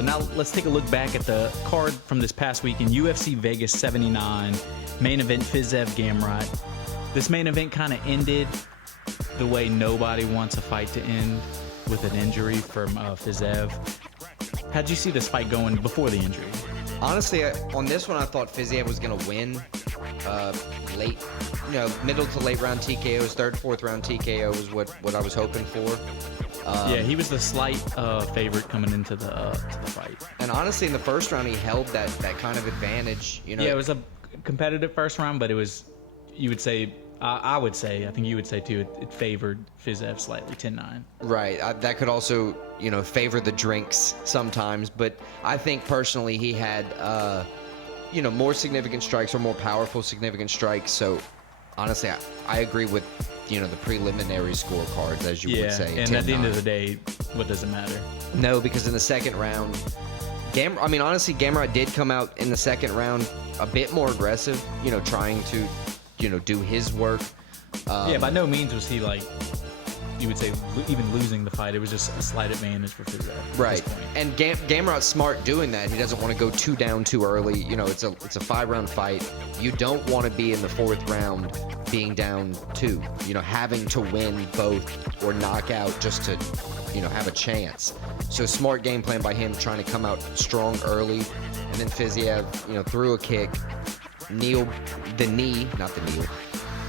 so now let's take a look back at the card from this past week in UFC Vegas 79. Main event, Fiziev Gamrot. This main event kind of ended the way nobody wants a fight to end, with an injury from Fiziev. How'd you see this fight going before the injury? Honestly, on this one, I thought Fiziev was going to win late, middle to late round TKOs. Third, fourth round TKO was what I was hoping for. Yeah, he was the slight favorite coming into the fight. And honestly, in the first round, he held that kind of advantage. Yeah, it was a competitive first round, but it was, you would say, I would say, I think you would say too, it favored Fiziev slightly, 10-9. Right. That could also, favor the drinks sometimes. But I think personally he had, more significant strikes or more powerful significant strikes. So honestly, I agree with, the preliminary scorecards, as you would say. And at the end of the day, what does it matter? No, because in the second round, honestly, Gamrot did come out in the second round a bit more aggressive, trying to, do his work. Yeah, by no means was he like, you would say, even losing the fight. It was just a slight advantage for Fiziev. Right. And Gamrot's smart doing that. He doesn't want to go too down too early. It's a 5-round fight. You don't want to be in the fourth round being down 2. Having to win both or knock out just to, have a chance. So smart game plan by him, trying to come out strong early. And then Fiziev, threw a kick. The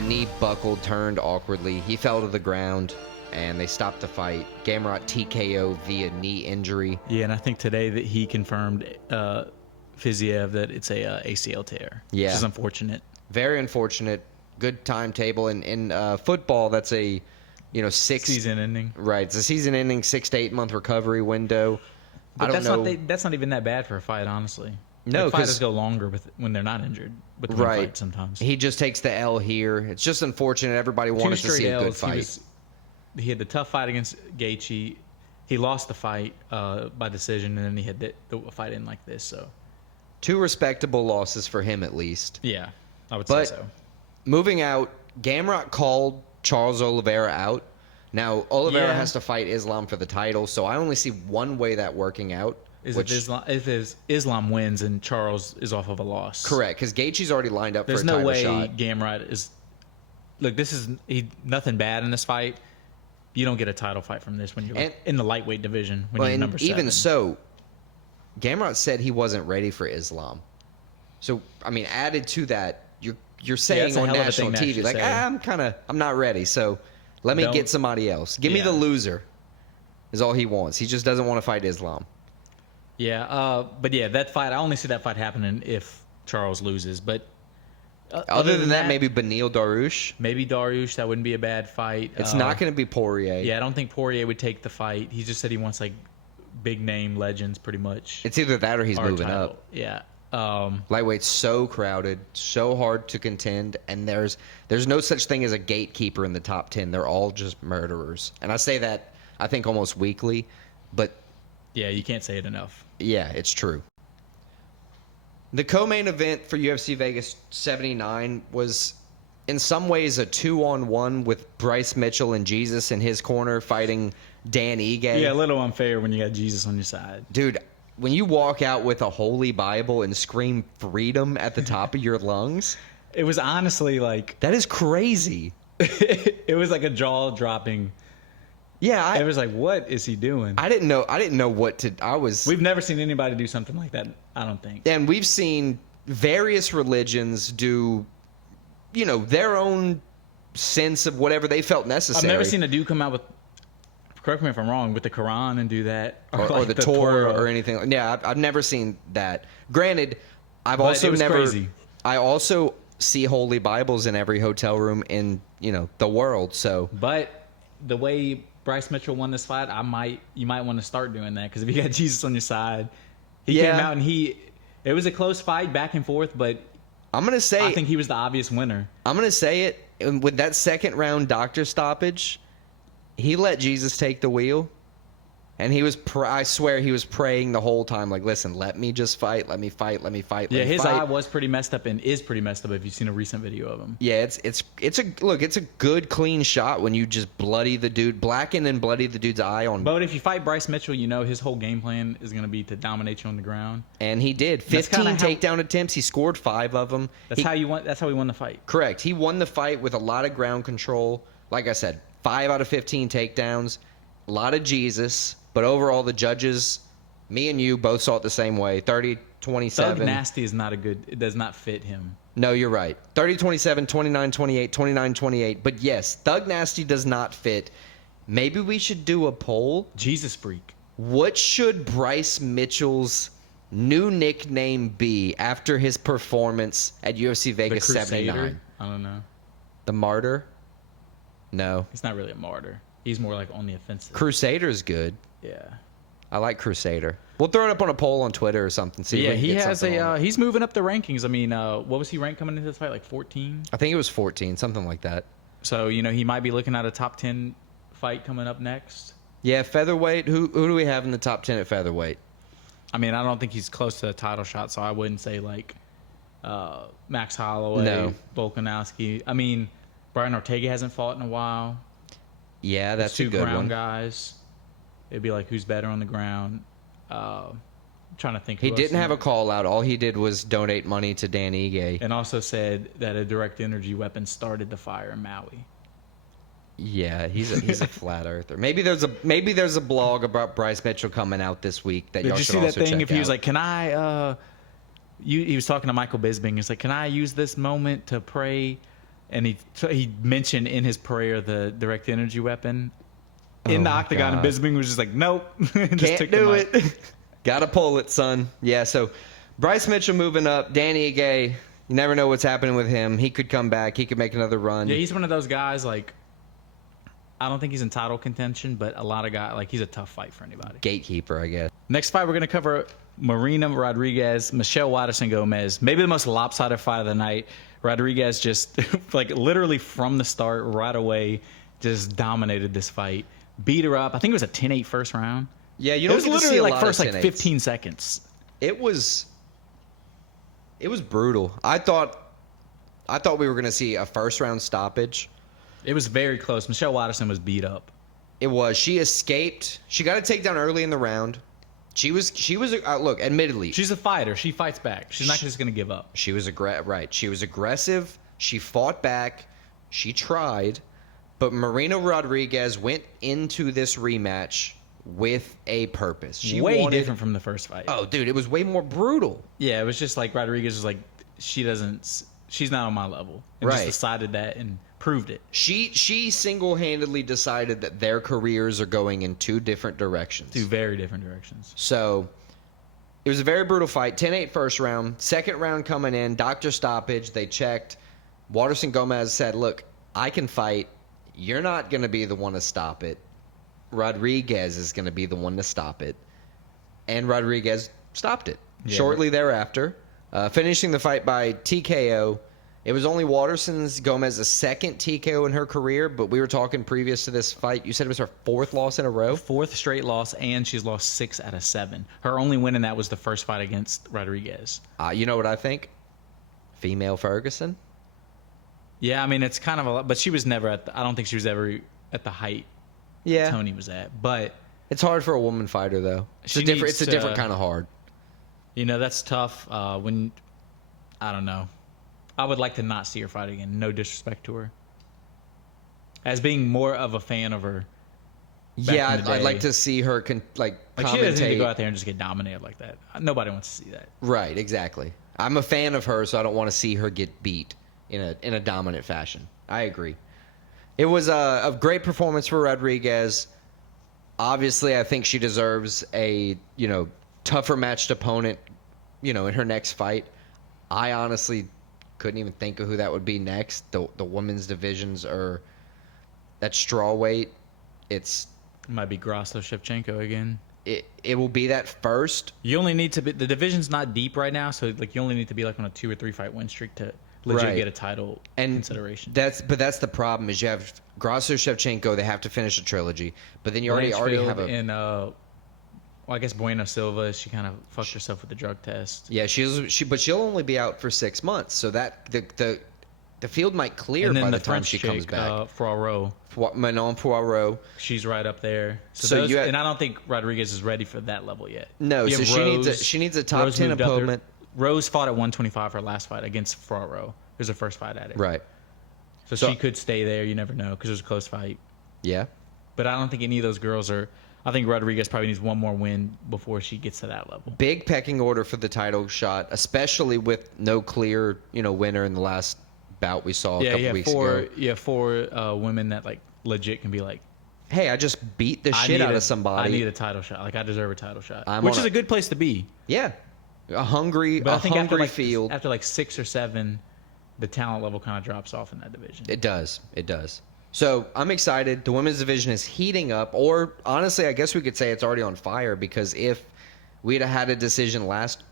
knee buckled, turned awkwardly. He fell to the ground, and they stopped the fight. Gamrot TKO via knee injury. Yeah, and I think today that he confirmed Fiziev that it's a ACL tear. Yeah. Which is unfortunate. Very unfortunate. Good timetable. And in football, that's a, 6... Season ending. Right. It's a season ending, 6 to 8 month recovery window. But I don't know. That's not even that bad for a fight, honestly. No, like, fighters go longer when they're not injured. With right. Fight sometimes. He just takes the L here. It's just unfortunate. Everybody wanted to see a good fight. He had the tough fight against Gaethje. He lost the fight by decision, and then he had the fight in like this. So 2 respectable losses for him, at least. Yeah, I would say so. Moving out, Gamrot called Charles Oliveira out. Now, Oliveira has to fight Islam for the title, so I only see one way that working out. If Islam wins and Charles is off of a loss. Correct, because Gaethje's already lined up for a There's title no way shot. Gamrot is... Look, this is nothing bad in this fight. You don't get a title fight from this when you're in the lightweight division when you're number 7. Even so, Gamrot said he wasn't ready for Islam. So, added to that, you're saying on national TV, like, I'm not ready, so let me get somebody else. Give me the loser, is all he wants. He just doesn't want to fight Islam. Yeah, but yeah, that fight, I only see that fight happening if Charles loses. But other than that, maybe Beneil Dariush. Maybe Dariush, that wouldn't be a bad fight. It's not going to be Poirier. Yeah, I don't think Poirier would take the fight. He just said he wants like big name legends, pretty much. It's either that or he's moving title. up. Yeah. Lightweight's so crowded, so hard to contend, and there's no such thing as a gatekeeper in the top 10. They're all just murderers, and I say that I think almost weekly, but yeah, you can't say it enough. Yeah, it's true. The co-main event for UFC Vegas 79 was in some ways a 2-on-1 with Bryce Mitchell and Jesus in his corner fighting Dan Ige. Yeah, a little unfair when you got Jesus on your side. Dude, when you walk out with a holy Bible and scream freedom at the top of your lungs... It was honestly like... That is crazy. It was like a jaw-dropping... Yeah, I was like, what is he doing? I didn't know what to... We've never seen anybody do something like that, I don't think. And we've seen various religions do, their own sense of whatever they felt necessary. I've never seen a dude come out with, correct me if I'm wrong, with the Quran and do that. Or like the Torah or anything. Yeah, I've never seen that. Granted, I also see holy Bibles in every hotel room in, the world, so... But the way Bryce Mitchell won this fight, you might want to start doing that, because if you got Jesus on your side, he came out and it was a close fight back and forth, but I think he was the obvious winner. I'm gonna say it with that second round doctor stoppage, he let Jesus take the wheel, And he was, I swear, he was praying the whole time. Like, listen, let me just fight. Let me fight. Let me fight. Yeah, his eye was pretty messed up and is pretty messed up if you've seen a recent video of him. Yeah, it's a good clean shot when you just blacken and bloody the dude's eye on. But if you fight Bryce Mitchell, you know his whole game plan is going to be to dominate you on the ground. And he did. 15 takedown attempts. He scored 5 of them. That's how he won the fight. Correct. He won the fight with a lot of ground control. Like I said, 5 out of 15 takedowns. A lot of Jesus. But overall, the judges, me and you, both saw it the same way. 30-27. Thug Nasty is not it does not fit him. No, you're right. 30-27, 29-28, 29-28. But yes, Thug Nasty does not fit. Maybe we should do a poll. Jesus Freak. What should Bryce Mitchell's new nickname be after his performance at UFC Vegas 79? I don't know. The Martyr? No. He's not really a martyr. He's more like on the offensive. Crusader's good. Yeah. I like Crusader. We'll throw it up on a poll on Twitter or something. See yeah, he has he's moving up the rankings. I mean, what was he ranked coming into this fight? Like 14? I think it was 14, something like that. So, he might be looking at a top 10 fight coming up next. Yeah, featherweight. Who do we have in the top 10 at featherweight? I mean, I don't think he's close to a title shot, so I wouldn't say like Max Holloway, No. Volkanovski. I mean, Brian Ortega hasn't fought in a while. Yeah, that's a good one. Two ground guys. It'd be like who's better on the ground. I'm trying to think. He didn't have a call out. All he did was donate money to Dan Ige. And also said that a direct energy weapon started the fire in Maui. Yeah, he's a flat earther. Maybe there's a blog about Bryce Mitchell coming out this week that y'all should also check out. Did you see that thing? If he was like, "Can I?" He was talking to Michael Bisping. He's like, "Can I use this moment to pray?" And he mentioned in his prayer the direct energy weapon in the octagon, and Bisping was just like, "Nope, can't do it. Gotta pull it, son." Yeah. So Bryce Mitchell moving up. Danny Ige, you never know what's happening with him. He could come back. He could make another run. Yeah, he's one of those guys. Like, I don't think he's in title contention, but a lot of guys he's a tough fight for anybody. Gatekeeper, I guess. Next fight we're gonna cover: Marina Rodriguez, Michelle Waterson Gomez. Maybe the most lopsided fight of the night. Rodriguez just like literally from the start right away just dominated this fight. Beat her up. I think it was a 10-8 first round. Yeah, it was literally like first 15 seconds. It was brutal. I thought we were going to see a first round stoppage. It was very close. Michelle Waterson was beat up. It was. She escaped. She got a takedown early in the round. She was look, admittedly, she's a fighter. She fights back. She's not just going to give up. She was She was aggressive. She fought back. She tried. But Marina Rodriguez went into this rematch with a purpose. She way different from the first fight. Oh, dude, it was way more brutal. Yeah, it was just like Rodriguez was like, she's not on my level. And just decided that and proved it. She single-handedly decided that their careers are going in 2 different directions. 2 very different directions. So it was a very brutal fight. 10-8 first round. Second round coming in. Doctor stoppage. They checked. Waterson Gomez said, look, I can fight. You're not going to be the one to stop it. Rodriguez is going to be the one to stop it. And Rodriguez stopped it shortly thereafter, finishing the fight by TKO. It was only Waterson's Gomez's second TKO in her career, but we were talking previous to this fight. You said it was her 4th loss in a row? 4th straight loss, and she's lost 6 out of 7. Her only win in that was the first fight against Rodriguez. You know what I think? Female Ferguson? Yeah, I mean, it's kind of a lot, but she was never I don't think she was ever at the height Tony was at. But it's hard for a woman fighter, though. It's a different kind of hard. That's tough. I don't know. I would like to not see her fight again. No disrespect to her. As being more of a fan of her. Yeah, I'd like to see her commentate. She doesn't need to go out there and just get dominated like that. Nobody wants to see that. Right, exactly. I'm a fan of her, so I don't want to see her get beat in a dominant fashion. I agree. It was a great performance for Rodriguez. Obviously, I think she deserves a tougher matched opponent, in her next fight. I honestly couldn't even think of who that would be next. The women's divisions are at strawweight. It might be Grasso Shevchenko again. It will be that first. You only need to be, the division's not deep right now, so you only need to be like on a 2 or 3 fight win streak to legit get a title consideration. That's the problem is you have Grasso Shevchenko. They have to finish a trilogy, but then you already have a Well, I guess Bueno Silva, she kind of fucked herself with the drug test. Yeah, but she'll only be out for 6 months, so that the field might clear by the time she comes back. Poirot. Manon Poirot. She's right up there. And I don't think Rodriguez is ready for that level yet. No, so she needs a top 10 opponent. Rose fought at 125 her last fight against Poirot. It was her first fight at it. Right. So she could stay there. You never know because it was a close fight. Yeah. But I don't think any of those girls are. I think Rodriguez probably needs one more win before she gets to that level. Big pecking order for the title shot, especially with no clear, winner in the last bout we saw a couple weeks ago. Yeah, four women that like legit can be like, hey, I just beat the shit out of somebody. I need a title shot. Like I deserve a title shot, which is a good place to be. Yeah, a hungry field. After like 6 or 7, the talent level kind of drops off in that division. It does. So I'm excited. The women's division is heating up, or honestly, I guess we could say it's already on fire because if we'd have had a decision last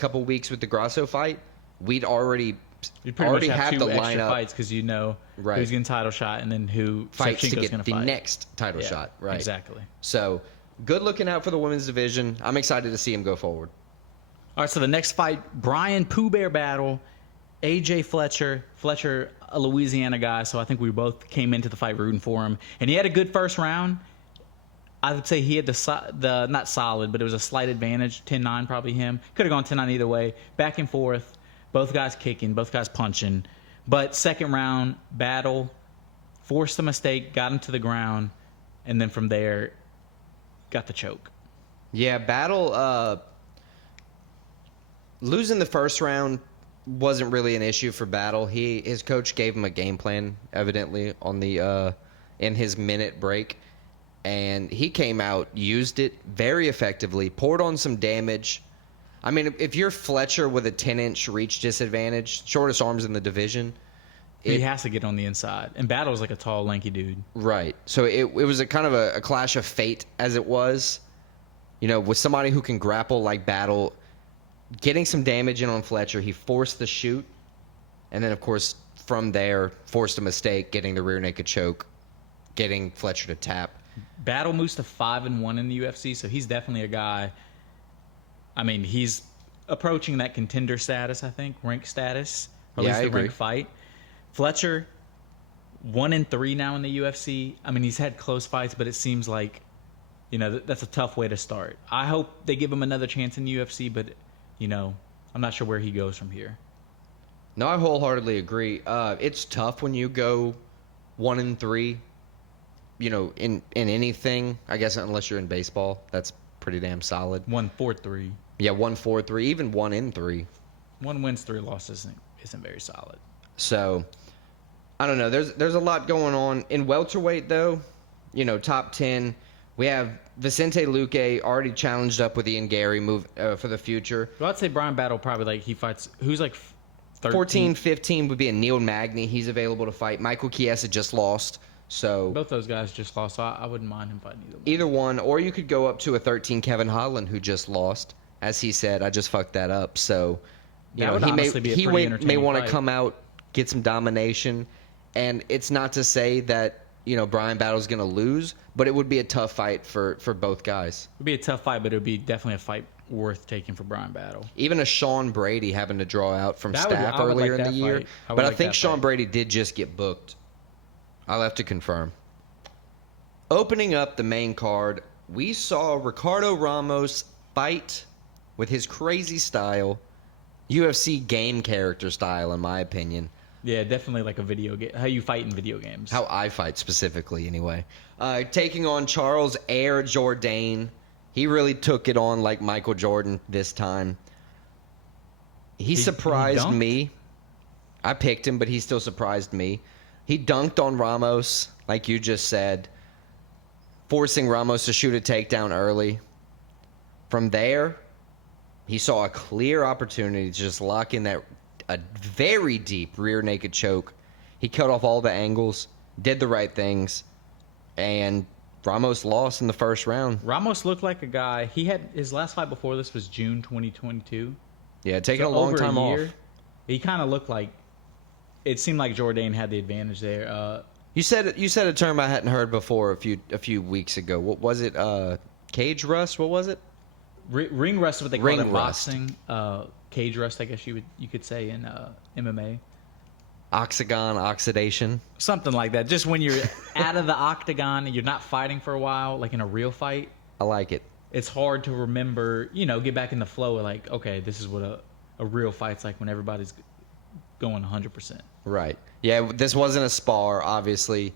couple weeks with the Grasso fight, we'd already have the two extra lineup fights because who's getting title shot and then who fights to Shevchenko's get the next title shot. Right. Exactly. So good looking out for the women's division. I'm excited to see him go forward. All right, so the next fight, Brian Pooh Bear battle, AJ Fletcher. Fletcher, a Louisiana guy, so I think we both came into the fight rooting for him. And he had a good first round. I would say he had the not solid, but it was a slight advantage. 10-9 probably him. Could have gone 10-9 either way. Back and forth. Both guys kicking, both guys punching. But second round, battle, forced a mistake, got him to the ground, and then from there, got the choke. Yeah, battle, losing the first round wasn't really an issue for Battle. His coach gave him a game plan, evidently, on the in his minute break. And he came out, used it very effectively, poured on some damage. I mean, if you're Fletcher with a 10-inch reach disadvantage, shortest arms in the division, he has to get on the inside. And Battle's like a tall, lanky dude. Right. So it was a kind of a clash of fate, as it was. With somebody who can grapple like Battle, getting some damage in on Fletcher, he forced the shoot. And then, of course, from there, forced a mistake, getting the rear naked choke, getting Fletcher to tap. Battle moves to 5-1 in the UFC, so he's definitely a guy. I mean, he's approaching that contender status, I think, rank status, or at least the rank fight. Fletcher, 1-3 now in the UFC. I mean, he's had close fights, but it seems like, that's a tough way to start. I hope they give him another chance in the UFC, but, I'm not sure where he goes from here. No, I wholeheartedly agree. It's tough when you go 1-3, in anything, I guess, unless you're in baseball. That's pretty damn solid. 1-4-3. Yeah, 1-4-3, even 1-3. 1 wins, 3 losses isn't very solid. So, I don't know. There's a lot going on in welterweight though. Top 10. We have Vicente Luque already challenged up with Ian Gary for the future. Well, I'd say Brian Battle probably he fights. Who's 13? 14, 15 would be a Neil Magny. He's available to fight. Michael Chiesa just lost. So both those guys just lost, so I wouldn't mind him fighting either one. Or you could go up to a 13 Kevin Holland who just lost. As he said, I just fucked that up. So he may want to come out, get some domination. And it's not to say that, Brian Battle's going to lose, but it would be a tough fight for both guys. It would be a tough fight, but it would be definitely a fight worth taking for Brian Battle. Even a Sean Brady having to draw out from staff earlier in the year. But I think Sean Brady did just get booked. I'll have to confirm. Opening up the main card, we saw Ricardo Ramos fight with his crazy style, UFC game character style, in my opinion. Yeah, definitely like a video game. How you fight in video games. How I fight specifically, anyway. Taking on Charles Air Jourdain. He really took it on like Michael Jordan this time. He surprised me. I picked him, but he still surprised me. He dunked on Ramos, like you just said, forcing Ramos to shoot a takedown early. From there, he saw a clear opportunity to just lock in a very deep rear naked choke. He cut off all the angles, did the right things, and Ramos lost in the first round. Ramos looked like a guy. He had his last fight before this was June 2022. Yeah, taking a long time off. He kind of looked like. It seemed like Jourdain had the advantage there. You said a term I hadn't heard before a few weeks ago. What was it? Cage rust? What was it? ring rust is what they call Ring it in rust. boxing. Cage rust, I guess you could say in MMA. Oxygon oxidation. Something like that. Just when you're out of the octagon and you're not fighting for a while, like in a real fight, I like it. it's hard to remember, get back in the flow of like, okay, this is what a real fight's like when everybody's going 100%. Right. Yeah, this wasn't a spar, obviously.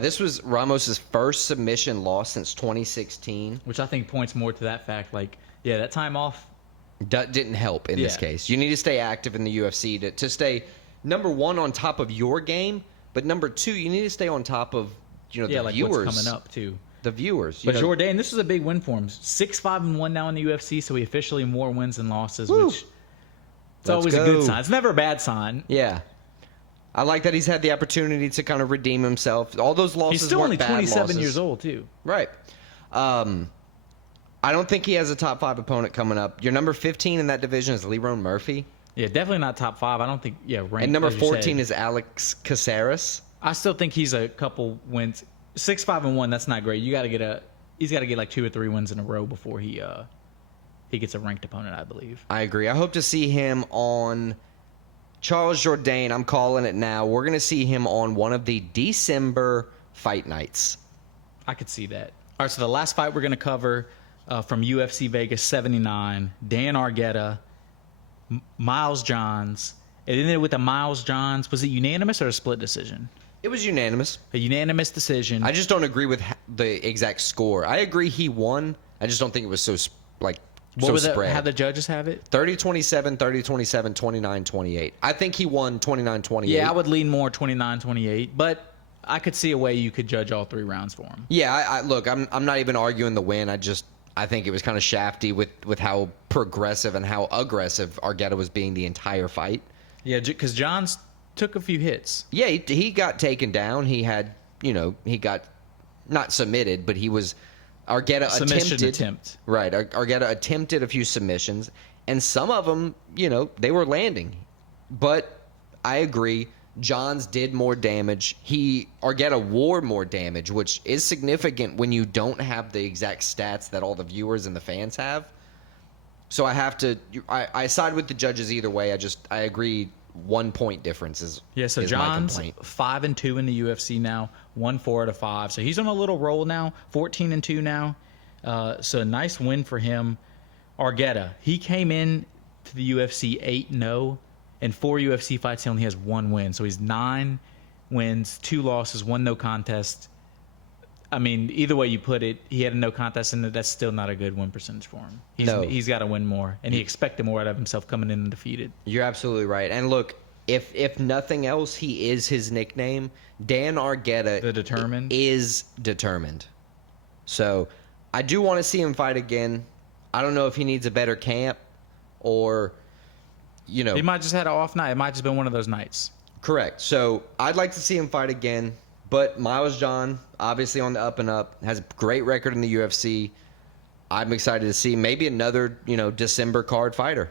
This was Ramos's first submission loss since 2016. Which I think points more to that fact. Like, yeah, that time off. Didn't help in this Yeah. case. You need to stay active in the UFC to stay, number one, on top of your game, but number two, you need to stay on top of the Like viewers. what's coming up, too. The viewers. But Jourdain, this is a big win for him. 6-5-1 now in the UFC, so he officially more wins than losses, Woo. which it's always a good sign. It's never a bad sign. Yeah. I like that he's had the opportunity to kind of redeem himself. All those losses He's still weren't only bad 27 losses. years old, too. Right. I don't think he has a top 5 opponent coming up. Your number 15 in that division is Lerone Murphy. Yeah, definitely not top 5. I don't think, ranked. And number as you 14 said. is Alex Caceres. I still think he's a couple wins. 6-5-1, that's not great. He's got to get like 2 or 3 wins in a row before he gets a ranked opponent, I believe. I agree. I hope to see him on Charles Jourdain. I'm calling it now. We're going to see him on one of the December fight nights. I could see that. All right, so the last fight we're going to cover from UFC Vegas 79, Dan Argueta, Miles Johns. It ended with a Miles Johns. Was it unanimous or a split decision? It was unanimous. A unanimous decision. I just don't agree with the exact score. I agree he won. I just don't think it was so What so was spread. how the judges have it? 30-27, 30-27, 29-28. I think he won 29-28. Yeah, I would lean more 29-28, but I could see a way you could judge all 3 rounds for him. Yeah, I look, I'm not even arguing the win. I think it was kind of shafty with how progressive and how aggressive Argueta was being the entire fight. Yeah, because Johns took a few hits. Yeah, he got taken down. He had, he got not submitted, but he was Argueta Submission attempted. attempt. Right, Argueta attempted a few submissions, and some of them, they were landing. But I agree, Johns did more damage. Argueta wore more damage, which is significant when you don't have the exact stats that all the viewers and the fans have. So I side with the judges either way. I agree 1 point difference is So is John's my complaint. 5-2 in the UFC now, 4 out of 5. So he's on a little roll now, 14-2 now. So a nice win for him. Argueta, he came in to the UFC 8-0. In 4 UFC fights, he only has 1 win. So he's 9 wins, 2 losses, 1 no contest. I mean, either way you put it, he had a no contest, and that's still not a good win percentage for him. He's got to win more, and he expected more out of himself coming in undefeated. You're absolutely right. And look, if nothing else, he is his nickname. Dan Argueta The Determined? is determined. So I do want to see him fight again. I don't know if he needs a better camp or, He might just had an off night. It might just been one of those nights. Correct. So I'd like to see him fight again. But Miles John, obviously on the up and up, has a great record in the UFC. I'm excited to see maybe another, December card fighter.